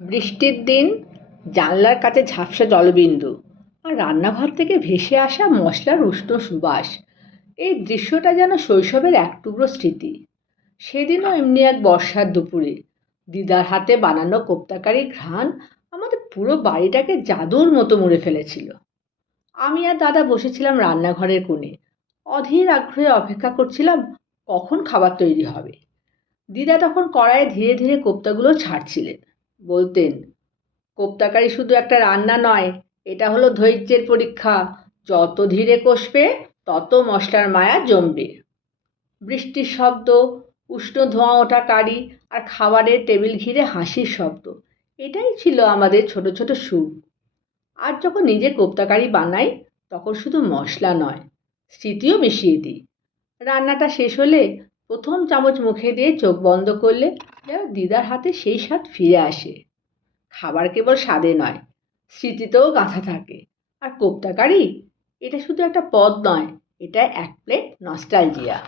বৃষ্টির দিন, জানলার কাছে ঝাপসা জলবিন্দু আর রান্নাঘর থেকে ভেসে আসা মশলার উষ্ণ সুবাস। এই দৃশ্যটা যেন শৈশবের এক টুকরো স্মৃতি। সেদিনও এমনি এক বর্ষার দুপুরে দিদার হাতে বানানো কোপ্তাকারি ঘ্রাণ আমাদের পুরো বাড়িটাকে জাদুর মতো মুড়ে ফেলেছিল। আমি আর দাদা বসেছিলাম রান্নাঘরের কোণে, অধীর আগ্রহে অপেক্ষা করছিলাম কখন খাবার তৈরি হবে। দিদা তখন কড়াইয়ে ধীরে ধীরে কোপ্তাগুলো ছাড়ছিলেন। বলতেন, কোপ্তাকারি শুধু একটা রান্না নয়, এটা হলো ধৈর্যের পরীক্ষা। যত ধীরে কষবে তত মশলার মায়া জমবে। বৃষ্টির শব্দ, উষ্ণ ধোঁয়া ওঠা কারি আর খাবারের টেবিল ঘিরে হাসির শব্দ, এটাই ছিল আমাদের ছোট ছোট সুখ। আর যখন নিজে কোপ্তাকারি বানাই, তখন শুধু মশলা নয়, স্মৃতিও মিশিয়ে দিই। রান্নাটা শেষ হলে প্রথম চামচ মুখে দিয়ে চোখ বন্ধ করলে যেন দিদার হাতে সেই স্বাদ ফিরে আসে। খাবার কেবল স্বাদে নয়, স্মৃতিতেও গাঁথা থাকে। আর কোপ্তা কারি, এটা শুধু একটা পদ নয়, এটা এক প্লেট নস্টালজিয়া।